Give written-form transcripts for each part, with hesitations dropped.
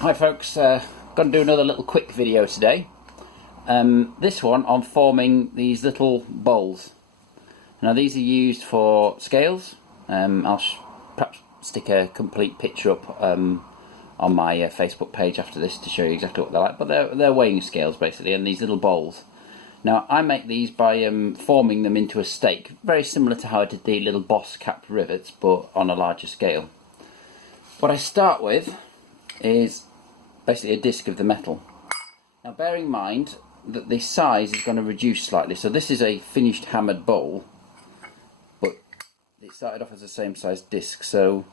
Hi folks, going to do another little quick video today. This one on forming these little bowls. Now these are used for scales. I'll perhaps stick a complete picture up on my Facebook page after this to show you exactly what they're like. But they're weighing scales basically, and these little bowls. Now I make these by forming them into a stake, very similar to how I did the little Boss capped rivets, but on a larger scale. What I start with is basically a disc of the metal. Now bearing in mind that the size is going to reduce slightly, so this is a finished hammered bowl, but it started off as the same size disc, so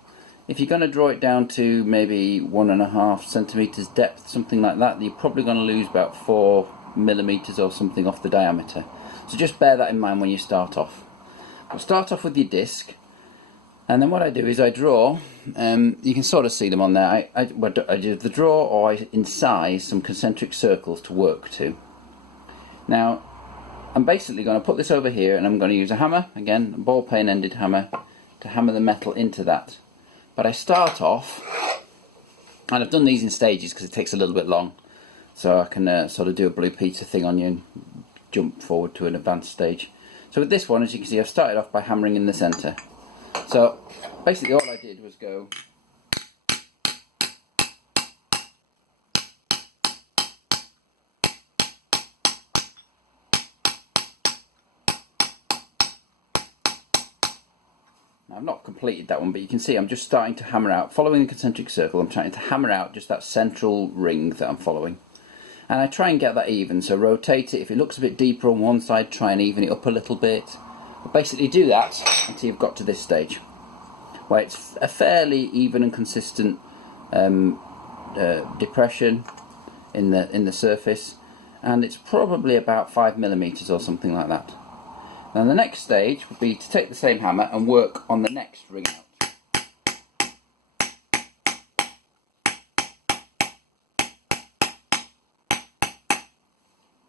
if you're going to draw it down to maybe 1.5 centimeters depth, something like that, you're probably going to lose about 4 millimeters or something off the diameter. So just bear that in mind when you start off. We'll start off with your disc, and then what I do is I draw, you can sort of see them on there, I do the draw, or I incise some concentric circles to work to. Now I'm basically going to put this over here, and I'm going to use a hammer, again a ball peen ended hammer, to hammer the metal into that. But I start off, and I've done these in stages because it takes a little bit long, so I can sort of do a Blue Peter thing on you and jump forward to an advanced stage. So with this one, as you can see, I've started off by hammering in the centre. So basically all I did was go now, I've not completed that one, but you can see I'm just starting to hammer out, following the concentric circle. I'm trying to hammer out just that central ring that I'm following, and I try and get that even, so rotate it. If it looks a bit deeper on one side, try and even it up a little bit. But basically do that until you've got to this stage where it's a fairly even and consistent depression in the surface, and it's probably about 5 millimeters or something like that. Now the next stage would be to take the same hammer and work on the next ring out.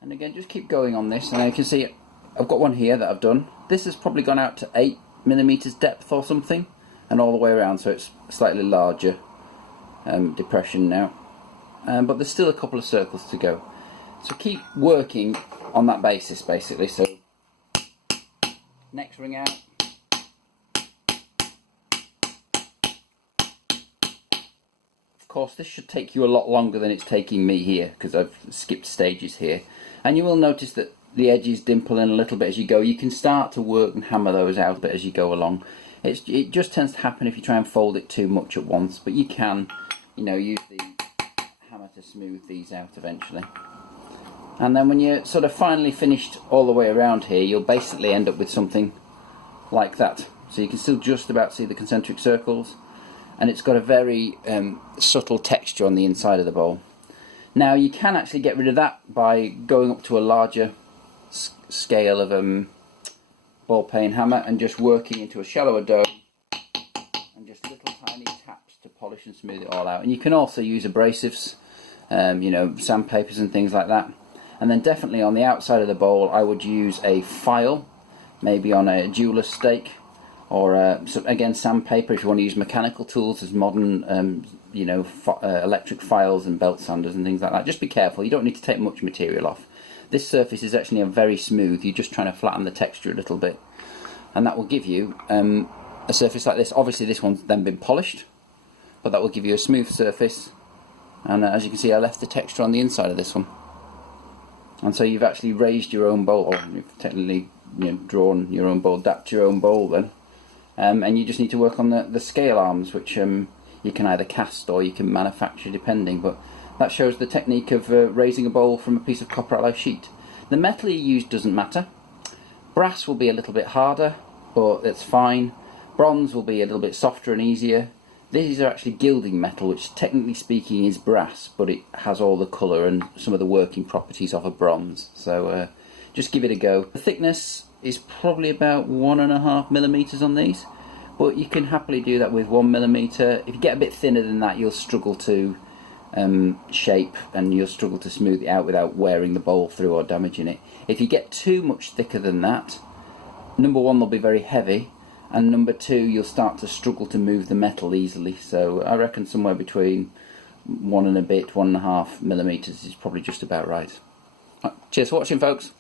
And again, just keep going on this, and you can see I've got one here that I've done. This has probably gone out to 8 millimeters depth or something, and all the way around, so it's slightly larger depression now. But there's still a couple of circles to go. So keep working on that basis basically. So next ring out. Of course this should take you a lot longer than it's taking me here, because I've skipped stages here. And you will notice that the edges dimple in a little bit as you go. You can start to work and hammer those out a bit as you go along. It just tends to happen if you try and fold it too much at once, but you can, use the hammer to smooth these out eventually. And then when you're sort of finally finished all the way around here, you'll basically end up with something like that. So you can still just about see the concentric circles, and it's got a very subtle texture on the inside of the bowl. Now you can actually get rid of that by going up to a larger scale of ball peen hammer and just working into a shallower dome, and just little tiny taps to polish and smooth it all out. And you can also use abrasives, sandpapers and things like that. And then definitely on the outside of the bowl I would use a file, maybe on a jeweler's stake, or again sandpaper if you want to use mechanical tools. There's modern electric files and belt sanders and things like that. Just be careful, you don't need to take much material off. This surface is actually very smooth, you're just trying to flatten the texture a little bit, and that will give you a surface like this. Obviously this one's then been polished, but that will give you a smooth surface. And as you can see, I left the texture on the inside of this one, and so you've actually raised your own bowl, or you've technically drawn your own bowl, adapted your own bowl then, and you just need to work on the scale arms, which you can either cast or you can manufacture depending, but that shows the technique of raising a bowl from a piece of copper alloy sheet. The metal you use doesn't matter. Brass will be a little bit harder, but it's fine. Bronze will be a little bit softer and easier. These are actually gilding metal, which technically speaking is brass, but it has all the colour and some of the working properties of a bronze. So just give it a go. The thickness is probably about 1.5 millimeters on these, but you can happily do that with 1 millimeter. If you get a bit thinner than that, you'll struggle to shape, and you'll struggle to smooth it out without wearing the bowl through or damaging it. If you get too much thicker than that, number one, they'll be very heavy, and number two, you'll start to struggle to move the metal easily. So I reckon somewhere between 1 and a bit, 1.5 millimeters is probably just about right. Cheers for watching, folks.